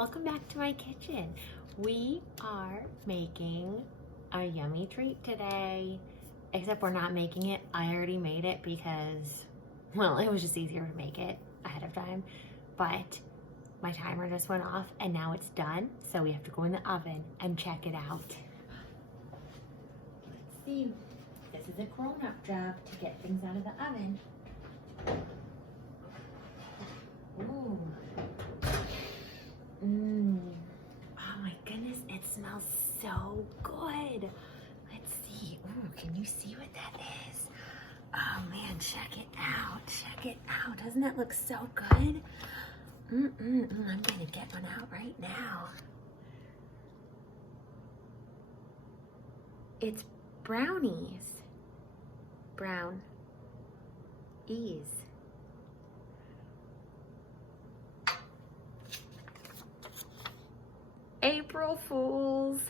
welcome back to my kitchen. We are making a yummy treat today, except we're not making it. I already made it because, well, it was just easier to make it ahead of time, but my timer just went off and now it's done, so we have to go in the oven and check it out. Let's see. This is a grown-up job to get things out of the oven. Ooh. Oh my goodness, it smells so good. Let's see. Ooh, can you see what that is? Oh man, check it out. Check it out. Doesn't that look so good? I'm gonna get one out right now. It's brownies. Brown. Ease. April Fools.